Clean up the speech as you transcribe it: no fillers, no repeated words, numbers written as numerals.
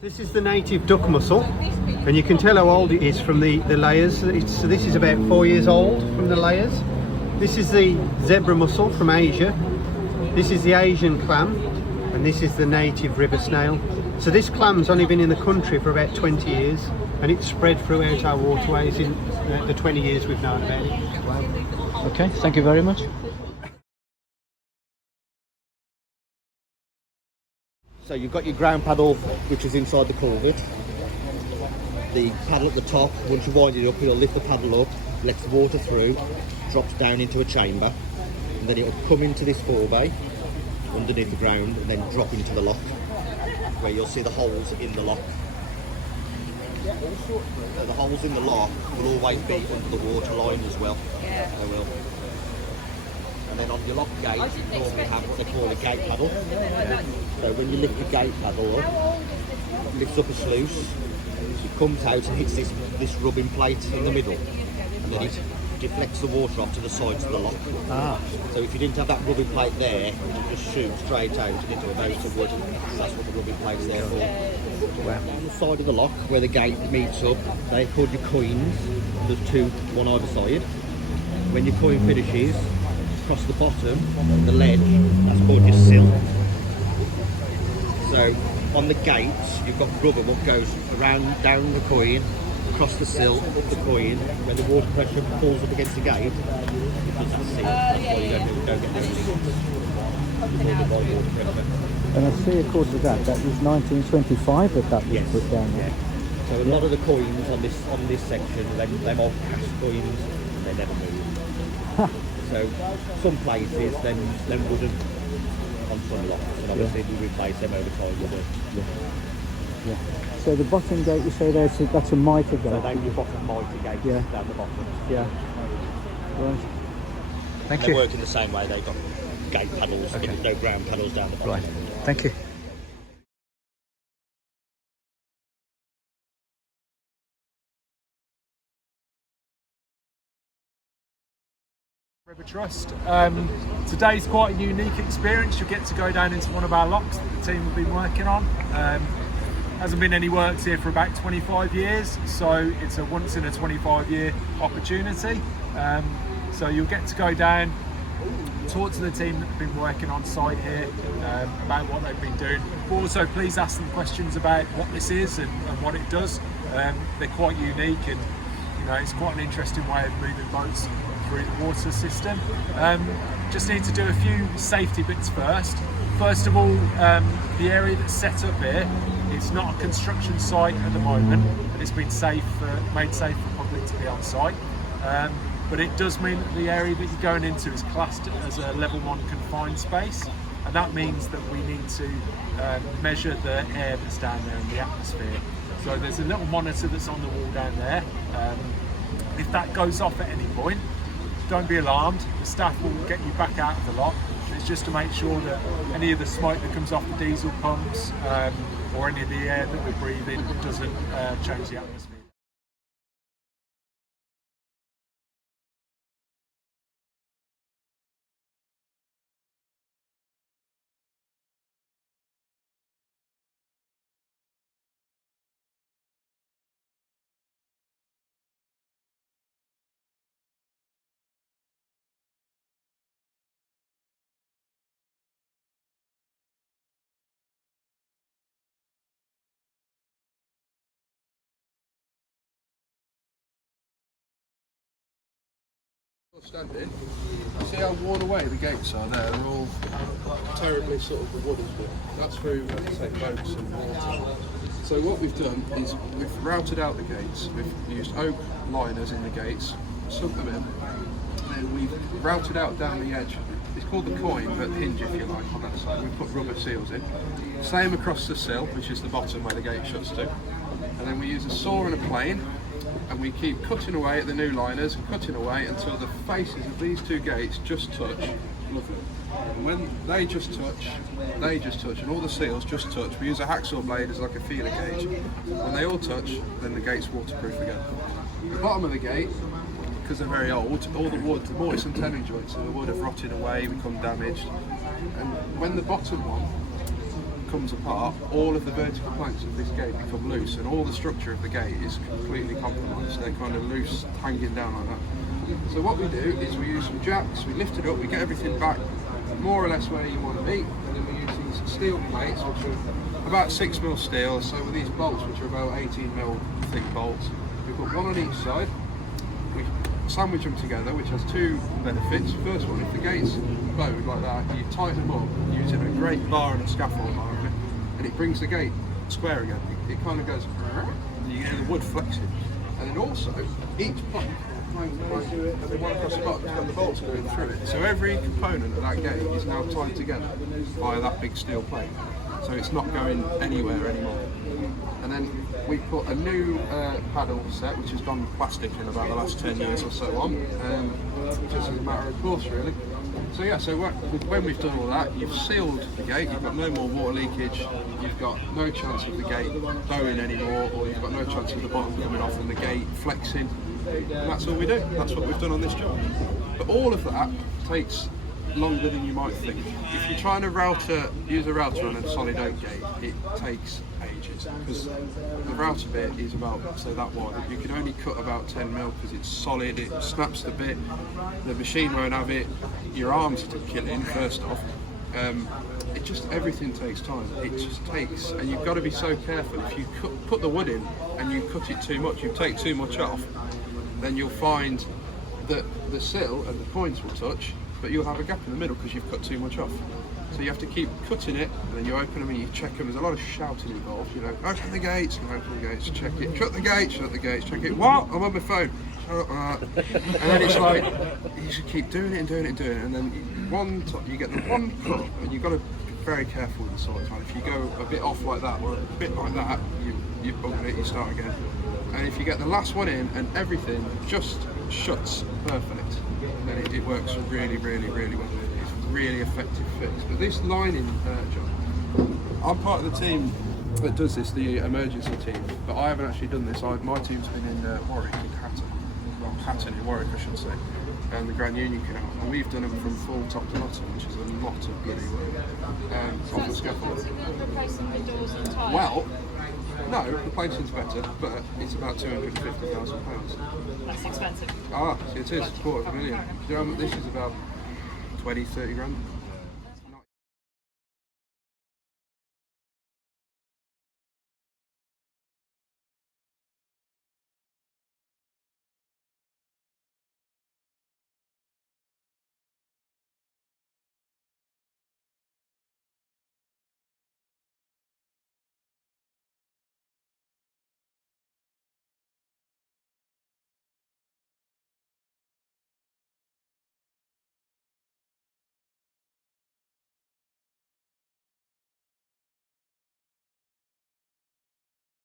This is the native duck mussel, and you can tell how old it is from the layers. So this is about 4 years old from the layers. This is the zebra mussel from Asia. This is the Asian clam, and this is the native river snail. So this clam's only been in the country for about 20 years, and it's spread throughout our waterways in the 20 years we've known about it. Wow. Okay, thank you very much. So you've got your ground paddle, which is inside the culvert. The paddle at the top, once you wind it up, it'll lift the paddle up, lets the water through, drops down into a chamber, and then it'll come into this forebay underneath the ground and then drop into the lock, where you'll see the holes in the lock. So the holes in the lock will always be under the water line as well. Yeah. They will. And then on your lock gate, you normally have what they call a gate paddle. So when you lift the gate paddle up, it lifts up a sluice, it comes out and hits this rubbing plate in the middle, and then it deflects the water off to the sides of the lock. So if you didn't have that rubbing plate there, it would just shoot straight out into a boat of wood. That's what the rubbing plate's there for. Wow. On the side of the lock where the gate meets up, they're called your coins. There's two, one either side. When your coin finishes, across the bottom, the ledge, that's called your sill. So on the gates, you've got rubber what goes around, down the coin, across the sill, the coin. When the water pressure falls up against the gate, it does that seal. That's why you don't get no. And I see, of course, of that was 1925 that was put down there. Yeah. So a lot of the coins on this section, them are cast coins, they never move. So some places, then wooden on some locks, and obviously we replace them over time with it. Yeah. So the bottom gate, you say there's that's a mitre gate. So they're your bottom mitre gate down the bottom. Yeah. Right. Thank you. They work in the same way. They've got gate paddles, but there's no ground paddles down the bottom. Right. Thank you. River Trust. Today's quite a unique experience. You get to go down into one of our locks that the team have been working on. Hasn't been any works here for about 25 years, so it's a once in a 25-year opportunity. So you'll get to go down, talk to the team that have been working on site here about what they've been doing. But also please ask them questions about what this is and what it does. They're quite unique, and it's quite an interesting way of moving boats through the water system. Just need to do a few safety bits first. First of all, the area that's set up here, it's not a construction site at the moment, but it's been made safe for public to be on site. But it does mean that the area that you're going into is classed as a level 1 confined space, and that means that we need to measure the air that's down there in the atmosphere. So there's a little monitor that's on the wall down there. If that goes off at any point, don't be alarmed. The staff will get you back out of the lock. It's just to make sure that any of the smoke that comes off the diesel pumps or any of the air that we're breathing doesn't change the atmosphere. Standing, see how worn away the gates are there? They're all terribly sort of wooden. That's through, as I say, boats and water. So what we've done is we've routed out the gates. We've used oak liners in the gates, sunk them in, and then we've routed out down the edge. It's called the coin, but hinge if you like on that side. We put rubber seals in. Same across the sill, which is the bottom where the gate shuts to. And then we use a saw and a plane, and we keep cutting away at the new liners and cutting away until the faces of these two gates just touch. Lovely. And when they just touch, and all the seals just touch. We use a hacksaw blade as like a feeler gauge. When they all touch, then the gate's waterproof again. The bottom of the gate, because they're very old, all the wood, the mortise and tenon joints of the wood have rotted away, become damaged. And when the bottom one comes apart, all of the vertical planks of this gate become loose, and all the structure of the gate is completely compromised. They're kind of loose, hanging down like that. So what we do is we use some jacks, we lift it up, we get everything back more or less where you want to be, and then we use these steel plates, which are about 6mm steel. So with these bolts, which are about 18mm thick bolts, we put one on each side. We sandwich them together, which has two benefits. First one, if the gate's bowed like that, you tighten them up using a great bar and a scaffold behind it, and it brings the gate square again. It kind of goes, and you get the wood flexing. And then also, each plank, and then one across the bottom, has got the bolts going through it. So every component of that gate is now tied together by that big steel plate. So it's not going anywhere anymore. And then we put a new paddle set, which has gone plastic in about the last 10 years or so on, just as a matter of course really. So yeah, so when we've done all that, you've sealed the gate, you've got no more water leakage, you've got no chance of the gate bowing anymore, or you've got no chance of the bottom coming off and the gate flexing. And that's all we do. That's what we've done on this job. But all of that takes longer than you might think. If you're trying to use a router on a solid oak gate, it takes ages, because the router bit is about, say, that wide. You can only cut about 10mm because it's solid, it snaps the bit, the machine won't have it, your arms to kill in first off. It just, everything takes time. It just takes, and you've got to be so careful. If you put the wood in and you cut it too much, you take too much off, then you'll find that the sill and the points will touch, but you'll have a gap in the middle because you've cut too much off. So you have to keep cutting it, and then you open them and you check them. There's a lot of shouting involved, you know. Open the gates, check it. Shut the gates, check it. What? I'm on my phone. Shut up. And then it's like, you should keep doing it and doing it and doing it. And then you get the one cut, and you've got to be very careful with the sort of time. If you go a bit off like that, or a bit like that, you bugger it, you start again. And if you get the last one in and everything just shuts perfect, then it works really, really, really well. It's a really effective fix. But this lining job, I'm part of the team that does this, the emergency team, but I haven't actually done this. My team's been in Warwick, in Hatton in Warwick, I should say, and the Grand Union Canal, and we've done them from full top to bottom, which is a lot of bloody work. On the scaffold. Replacing the doors entirely? Well, no, replacing's better, but it's about £250,000. That's expensive. Ah, it is, £250,000. You know, this is about 20, 30 grand.